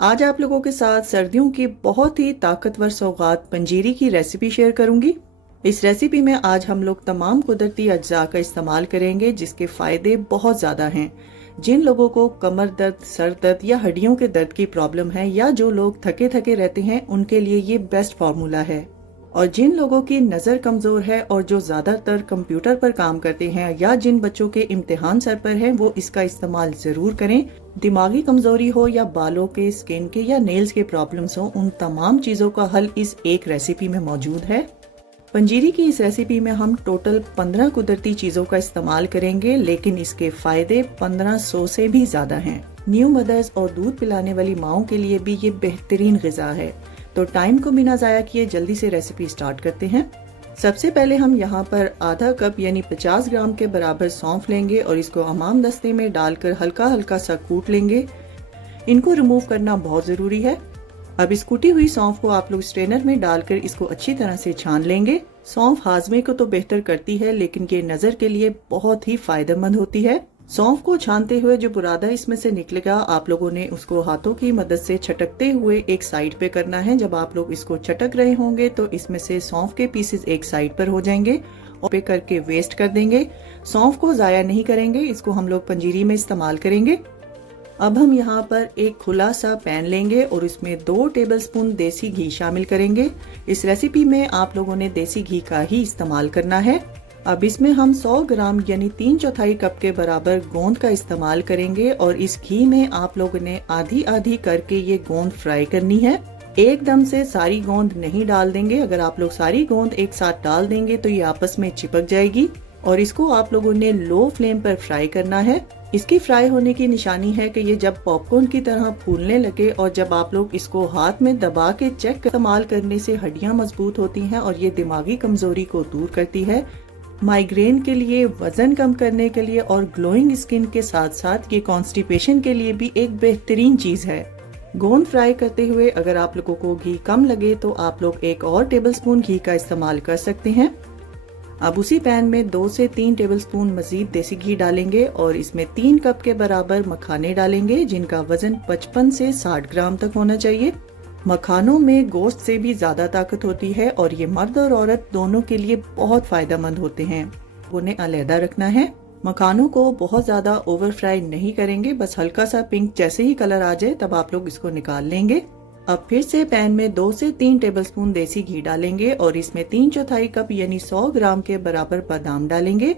आज आप लोगों के साथ सर्दियों की बहुत ही ताकतवर सौगात पंजीरी की रेसिपी शेयर करूंगी। इस रेसिपी में आज हम लोग तमाम कुदरती अज्जा का इस्तेमाल करेंगे जिसके फायदे बहुत ज़्यादा हैं। जिन लोगों को कमर दर्द, सर दर्द या हड्डियों के दर्द की प्रॉब्लम है या जो लोग थके थके रहते हैं उनके लिए ये बेस्ट फार्मूला है। और जिन लोगों की नज़र कमज़ोर है और जो ज़्यादातर कंप्यूटर पर काम करते हैं या जिन बच्चों के इम्तिहान सर पर हैं वो इसका इस्तेमाल ज़रूर करें। दिमागी कमज़ोरी हो या बालों के, स्किन के या नेल्स के प्रॉब्लम्स हो, उन तमाम चीज़ों का हल इस एक रेसिपी में मौजूद है। पंजीरी की इस रेसिपी में हम टोटल 15 कुदरती चीज़ों का इस्तेमाल करेंगे, लेकिन इसके फायदे 1500 से भी ज़्यादा हैं। न्यू मदर्स और दूध पिलाने वाली माओं के लिए भी ये बेहतरीन ग़िज़ा है। तो टाइम को बिना ज़ाया किए जल्दी से रेसिपी स्टार्ट करते हैं। सबसे पहले हम यहाँ पर आधा कप यानी 50 ग्राम के बराबर सौंफ लेंगे और इसको हमाम दस्ते में डालकर हल्का हल्का सा कूट लेंगे। इनको रिमूव करना बहुत ज़रूरी है। अब इस कूटी हुई सौंफ को आप लोग स्ट्रेनर में डालकर इसको अच्छी तरह से छान लेंगे। सौंफ हाजमे को तो बेहतर करती है, लेकिन ये नज़र के लिए बहुत ही फायदेमंद होती है। सौंफ को छानते हुए जो बुरादा इसमें से निकलेगा, आप लोगों ने उसको हाथों की मदद से छटकते हुए एक साइड पे करना है। जब आप लोग इसको छटक रहे होंगे तो इसमें से सौंफ के पीसेस एक साइड पर हो जाएंगे और पे करके वेस्ट कर देंगे। सौंफ को ज़ाया नहीं करेंगे, इसको हम लोग पंजीरी में इस्तेमाल करेंगे। अब हम यहाँ पर एक खुला सा पैन लेंगे और इसमें 2 टेबलस्पून देसी घी शामिल करेंगे। इस रेसिपी में आप लोगों ने देसी घी का ही इस्तेमाल करना है। अब इसमें हम 100 ग्राम यानी 3/4 कप के बराबर गोंद का इस्तेमाल करेंगे और इस घी में आप लोगों ने आधी आधी करके ये गोंद फ्राई करनी है। एकदम से सारी गोंद नहीं डाल देंगे। अगर आप लोग सारी गोंद एक साथ डाल देंगे तो ये आपस में चिपक जाएगी और इसको आप लोगों ने लो फ्लेम पर फ्राई करना है। इसकी फ्राई होने की निशानी है कि ये जब पॉपकॉर्न की तरह फूलने लगे और जब आप लोग इसको हाथ में दबा के चेक इस्तेमाल करने से हड्डियां मजबूत होती हैं और ये दिमागी कमजोरी को दूर करती है। माइग्रेन के लिए, वजन कम करने के लिए और ग्लोइंग स्किन के साथ साथ ये कॉन्स्टिपेशन के लिए भी एक बेहतरीन चीज है। गोंद फ्राई करते हुए अगर आप लोगों को घी कम लगे तो आप लोग एक और टेबलस्पून घी का इस्तेमाल कर सकते हैं। अब उसी पैन में 2 से 3 टेबलस्पून मजीद देसी घी डालेंगे और इसमें 3 कप के बराबर मखाने डालेंगे जिनका वजन 55 से 60 ग्राम तक होना चाहिए। मखानों में गोश्त से भी ज्यादा ताकत होती है और ये मर्द और औरत दोनों के लिए बहुत फायदेमंद होते हैं। उन्हें अलहदा रखना है। मखानों को बहुत ज्यादा ओवर फ्राई नहीं करेंगे, बस हल्का सा पिंक जैसे ही कलर आ जाए तब आप लोग इसको निकाल लेंगे। अब फिर से पैन में 2 से 3 टेबलस्पून देसी घी डालेंगे और इसमें 3/4 कप यानी 100 ग्राम के बराबर बादाम डालेंगे।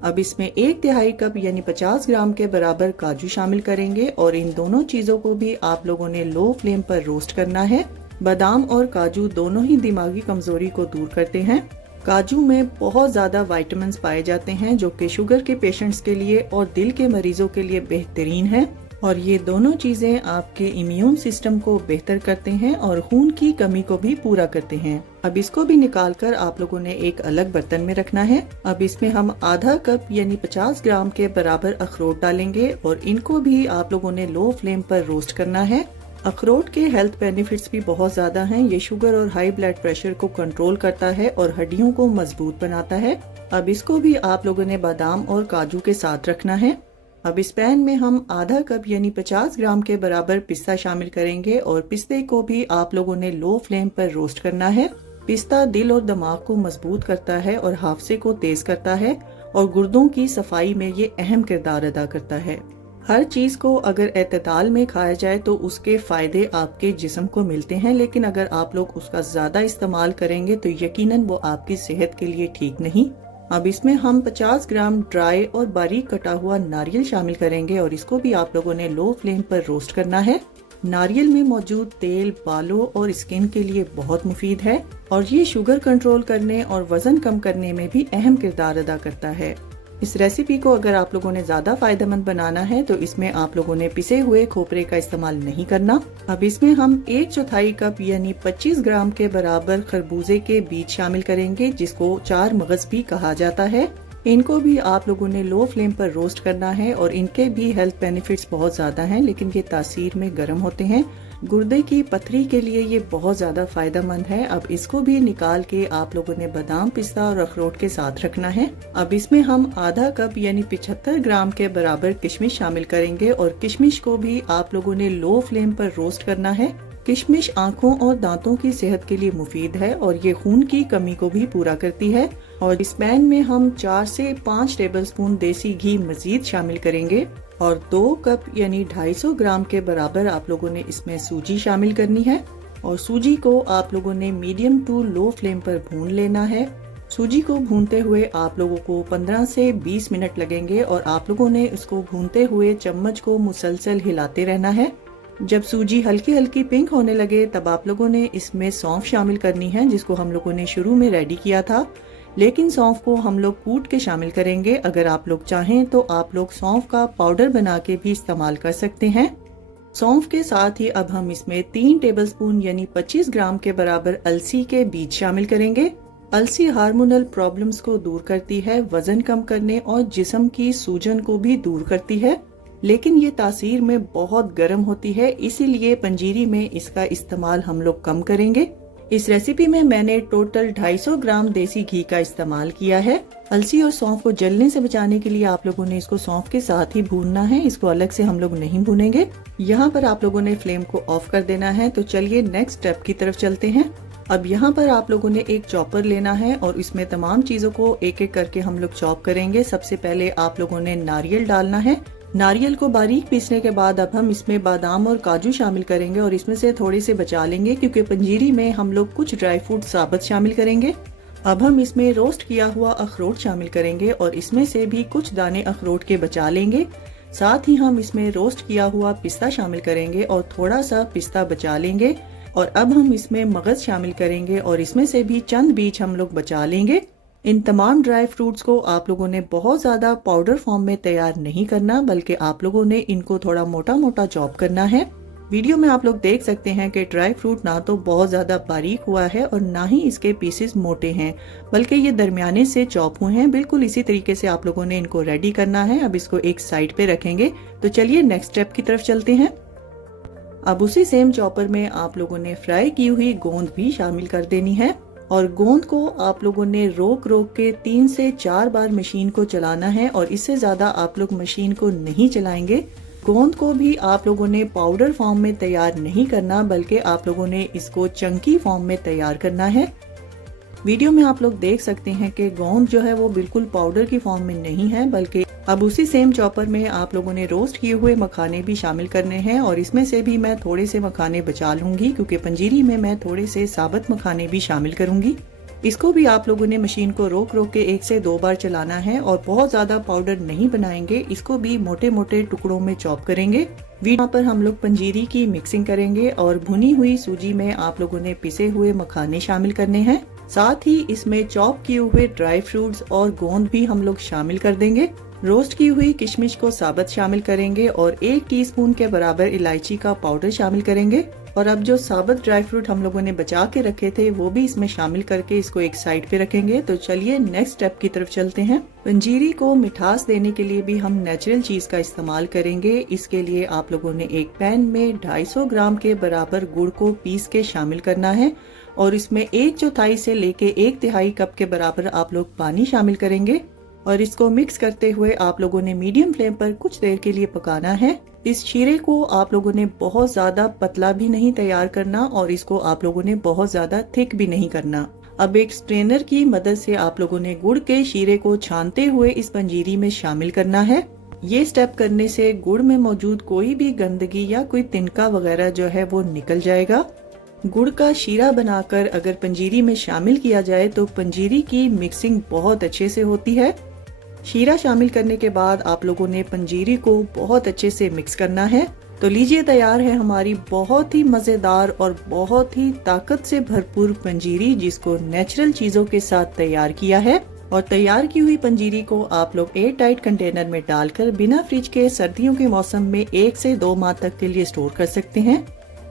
अब इसमें 1/3 कप यानी 50 ग्राम के बराबर काजू शामिल करेंगे और इन दोनों चीजों को भी आप लोगों ने लो फ्लेम पर रोस्ट करना है। बादाम और काजू दोनों ही दिमागी कमजोरी को दूर करते हैं। काजू में बहुत ज्यादा विटामिन्स पाए जाते हैं जो कि शुगर के पेशेंट्स के लिए और दिल के मरीजों के लिए बेहतरीन है और ये दोनों चीजें आपके इम्यून सिस्टम को बेहतर करते हैं और खून की कमी को भी पूरा करते हैं। अब इसको भी निकालकर आप लोगों ने एक अलग बर्तन में रखना है। अब इसमें हम आधा कप यानी 50 ग्राम के बराबर अखरोट डालेंगे और इनको भी आप लोगों ने लो फ्लेम पर रोस्ट करना है। अखरोट के हेल्थ बेनिफिट्स भी बहुत ज्यादा हैं। ये शुगर और हाई ब्लड प्रेशर को कंट्रोल करता है और हड्डियों को मजबूत बनाता है। अब इसको भी आप लोगों ने बादाम और काजू के साथ रखना है। अब इस पैन में हम आधा कप यानी 50 ग्राम के बराबर पिस्ता शामिल करेंगे और पिस्ते को भी आप लोगों ने लो फ्लेम पर रोस्ट करना है। पिस्ता दिल और दिमाग को मजबूत करता है और हाफजे को तेज करता है और गुर्दों की सफाई में ये अहम किरदार अदा करता है। हर चीज को अगर एतदाल में खाया जाए तो उसके फायदे आपके जिस्म को मिलते हैं, लेकिन अगर आप लोग उसका ज्यादा इस्तेमाल करेंगे तो यकीनन वो आपकी सेहत के लिए ठीक नहीं। अब इसमें हम 50 ग्राम ड्राई और बारीक कटा हुआ नारियल शामिल करेंगे और इसको भी आप लोगों ने लो फ्लेम पर रोस्ट करना है। नारियल में मौजूद तेल बालों और स्किन के लिए बहुत मुफीद है और ये शुगर कंट्रोल करने और वजन कम करने में भी अहम किरदार अदा करता है। इस रेसिपी को अगर आप लोगों ने ज्यादा फायदेमंद बनाना है तो इसमें आप लोगों ने पिसे हुए खोपरे का इस्तेमाल नहीं करना। अब इसमें हम 1/4 कप यानी 25 ग्राम के बराबर खरबूजे के बीज शामिल करेंगे जिसको 4 मगज भी कहा जाता है। इनको भी आप लोगों ने लो फ्लेम पर रोस्ट करना है और इनके भी हेल्थ बेनिफिट्स बहुत ज़्यादा हैं, लेकिन ये तासीर में गर्म होते हैं। गुर्दे की पथरी के लिए ये बहुत ज़्यादा फायदेमंद है। अब इसको भी निकाल के आप लोगों ने बादाम, पिस्ता और अखरोट के साथ रखना है। अब इसमें हम आधा कप यानी 75 ग्राम के बराबर किशमिश शामिल करेंगे और किशमिश को भी आप लोगों ने लो फ्लेम पर रोस्ट करना है। किशमिश आँखों और दांतों की सेहत के लिए मुफीद है और ये खून की कमी को भी पूरा करती है। और इस पैन में हम 4 से 5 टेबलस्पून देसी घी मजीद शामिल करेंगे और 2 कप यानी 250 ग्राम के बराबर आप लोगों ने इसमें सूजी शामिल करनी है और सूजी को आप लोगों ने मीडियम टू लो फ्लेम पर भून लेना है। सूजी को भूनते हुए आप लोगों को 15 से 20 मिनट लगेंगे और आप लोगों ने इसको भूनते हुए चम्मच को मुसलसल हिलाते रहना है। जब सूजी हल्की हल्की पिंक होने लगे तब आप लोगों ने इसमें सौंफ शामिल करनी है, जिसको हम लोगों ने शुरू में रेडी किया था, लेकिन सौंफ को हम लोग कूट के शामिल करेंगे। अगर आप लोग चाहें तो आप लोग सौंफ का पाउडर बना के भी इस्तेमाल कर सकते हैं। सौंफ के साथ ही अब हम इसमें 3 टेबलस्पून यानी 25 ग्राम के बराबर अलसी के बीज शामिल करेंगे। अलसी हार्मोनल प्रॉब्लम्स को दूर करती है, वजन कम करने और जिस्म की सूजन को भी दूर करती है, लेकिन ये तासीर में बहुत गर्म होती है, इसीलिए पंजीरी में इसका इस्तेमाल हम लोग कम करेंगे। इस रेसिपी में मैंने टोटल 250 ग्राम देसी घी का इस्तेमाल किया है। अलसी और सौंफ को जलने से बचाने के लिए आप लोगों ने इसको सौंफ के साथ ही भूनना है, इसको अलग से हम लोग नहीं भूनेंगे। यहाँ पर आप लोगों ने फ्लेम को ऑफ कर देना है। तो चलिए नेक्स्ट स्टेप की तरफ चलते हैं। अब यहाँ पर आप लोगों ने एक चॉपर लेना है और इसमें तमाम चीजों को एक एक करके हम लोग चॉप करेंगे। सबसे पहले आप लोगों ने नारियल डालना है। नारियल को बारीक पीसने के बाद अब हम इसमें बादाम और काजू शामिल करेंगे और इसमें से थोड़े से बचा लेंगे क्योंकि पंजीरी में हम लोग कुछ ड्राई फ्रूट साबुत शामिल करेंगे। अब हम इसमें रोस्ट किया हुआ अखरोट शामिल करेंगे और इसमें से भी कुछ दाने अखरोट के बचा लेंगे। साथ ही हम इसमें रोस्ट किया हुआ पिस्ता शामिल करेंगे और थोड़ा सा पिस्ता बचा लेंगे। और अब हम इसमें मगज शामिल करेंगे और इसमें से भी चंद बीज हम लोग बचा लेंगे। इन तमाम ड्राई फ्रूट्स को आप लोगों ने बहुत ज़्यादा पाउडर फॉर्म में तैयार नहीं करना, बल्कि आप लोगों ने इनको थोड़ा मोटा मोटा चॉप करना है। वीडियो में आप लोग देख सकते हैं कि ड्राई फ्रूट ना तो बहुत ज़्यादा बारीक हुआ है और ना ही इसके पीसेस मोटे हैं, बल्कि ये दरमियाने से चॉप हुए हैं। बिल्कुल इसी तरीके से आप लोगों ने इनको रेडी करना है। अब इसको एक साइड पे रखेंगे। तो चलिए नेक्स्ट स्टेप की तरफ चलते हैं। अब उसी सेम चॉपर में आप लोगों ने फ्राई की हुई गोंद भी शामिल कर देनी है और गोंद को आप लोगों ने रोक रोक के 3 से 4 बार मशीन को चलाना है और इससे ज्यादा आप लोग मशीन को नहीं चलाएंगे। गोंद को भी आप लोगों ने पाउडर फॉर्म में तैयार नहीं करना, बल्कि आप लोगों ने इसको चंकी फॉर्म में तैयार करना है। वीडियो में आप लोग देख सकते हैं कि गोंद जो है वो बिल्कुल पाउडर की फॉर्म में नहीं है, बल्कि अब उसी सेम चॉपर में आप लोगों ने रोस्ट किए हुए मखाने भी शामिल करने हैं और इसमें से भी मैं थोड़े से मखाने बचा लूंगी क्योंकि पंजीरी में मैं थोड़े से साबुत मखाने भी शामिल करूंगी। इसको भी आप लोगों ने मशीन को रोक रोक के 1 से 2 बार चलाना है और बहुत ज्यादा पाउडर नहीं बनाएंगे। इसको भी मोटे मोटे टुकड़ों में चॉप करेंगे। यहाँ पर हम लोग पंजीरी की मिक्सिंग करेंगे और भुनी हुई सूजी में आप लोगों ने पिसे हुए मखाने शामिल करने हैं। साथ ही इसमें चॉप किए हुए ड्राई फ्रूट्स और गोंद भी हम लोग शामिल कर देंगे। रोस्ट की हुई किशमिश को साबुत शामिल करेंगे और 1 टीस्पून के बराबर इलायची का पाउडर शामिल करेंगे। और अब जो साबुत ड्राई फ्रूट हम लोगों ने बचा के रखे थे वो भी इसमें शामिल करके इसको एक साइड पे रखेंगे। तो चलिए नेक्स्ट स्टेप की तरफ चलते हैं। पंजीरी को मिठास देने के लिए भी हम नेचुरल चीज का इस्तेमाल करेंगे। इसके लिए आप लोगों ने एक पैन में 250 ग्राम के बराबर गुड़ को पीस के शामिल करना है और इसमें 1/4 से लेके 1/3 कप के बराबर आप लोग पानी शामिल करेंगे और इसको मिक्स करते हुए आप लोगों ने मीडियम फ्लेम पर कुछ देर के लिए पकाना है। इस शीरे को आप लोगों ने बहुत ज्यादा पतला भी नहीं तैयार करना और इसको आप लोगों ने बहुत ज्यादा थिक भी नहीं करना। अब एक स्ट्रेनर की मदद से आप लोगों ने गुड़ के शीरे को छानते हुए इस पंजीरी में शामिल करना है। ये स्टेप करने से गुड़ में मौजूद कोई भी गंदगी या कोई तिनका वगैरह जो है वो निकल जाएगा। गुड़ का शीरा बनाकर अगर पंजीरी में शामिल किया जाए तो पंजीरी की मिक्सिंग बहुत अच्छे से होती है। शीरा शामिल करने के बाद आप लोगों ने पंजीरी को बहुत अच्छे से मिक्स करना है। तो लीजिए तैयार है हमारी बहुत ही मजेदार और बहुत ही ताकत से भरपूर पंजीरी, जिसको नेचुरल चीजों के साथ तैयार किया है। और तैयार की हुई पंजीरी को आप लोग एयर टाइट कंटेनर में डालकर बिना फ्रिज के सर्दियों के मौसम में 1 से 2 माह तक के लिए स्टोर कर सकते हैं।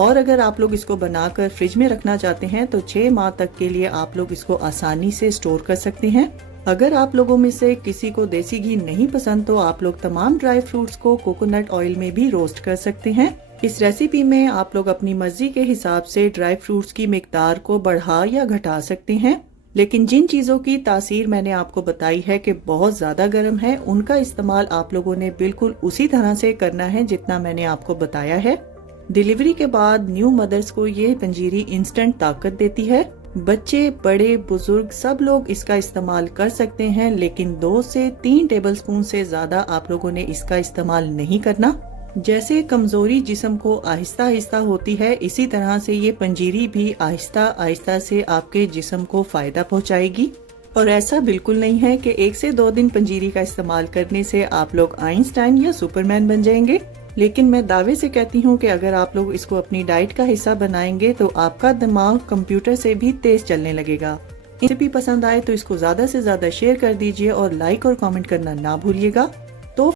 और अगर आप लोग इसको बनाकर फ्रिज में रखना चाहते हैं तो 6 माह तक के लिए आप लोग इसको आसानी से स्टोर कर सकते हैं। अगर आप लोगों में से किसी को देसी घी नहीं पसंद तो आप लोग तमाम ड्राई फ्रूट्स को कोकोनट ऑयल में भी रोस्ट कर सकते हैं। इस रेसिपी में आप लोग अपनी मर्जी के हिसाब से ड्राई फ्रूट्स की मिकदार को बढ़ा या घटा सकते हैं, लेकिन जिन चीज़ों की तासीर मैंने आपको बताई है कि बहुत ज़्यादा गर्म है, उनका इस्तेमाल आप लोगों ने बिल्कुल उसी तरह से करना है जितना मैंने आपको बताया है। डिलीवरी के बाद न्यू मदर्स को ये पंजीरी इंस्टेंट ताकत देती है। बच्चे, बड़े, बुजुर्ग सब लोग इसका इस्तेमाल कर सकते हैं, लेकिन 2 से 3 टेबलस्पून से ज़्यादा आप लोगों ने इसका इस्तेमाल नहीं करना। जैसे कमजोरी जिस्म को आहिस्ता आहिस्ता होती है, इसी तरह से ये पंजीरी भी आहिस्ता आहिस्ता से आपके जिस्म को फायदा पहुंचाएगी। और ऐसा बिल्कुल नहीं है कि 1 से 2 दिन पंजीरी का इस्तेमाल करने से आप लोग आइंस्टाइन या सुपरमैन बन जाएंगे, लेकिन मैं दावे से कहती हूँ कि अगर आप लोग इसको अपनी डाइट का हिस्सा बनाएंगे तो आपका दिमाग कंप्यूटर से भी तेज चलने लगेगा। रेसिपी पसंद आए तो इसको ज्यादा से ज्यादा शेयर कर दीजिए और लाइक और कमेंट करना ना भूलिएगा।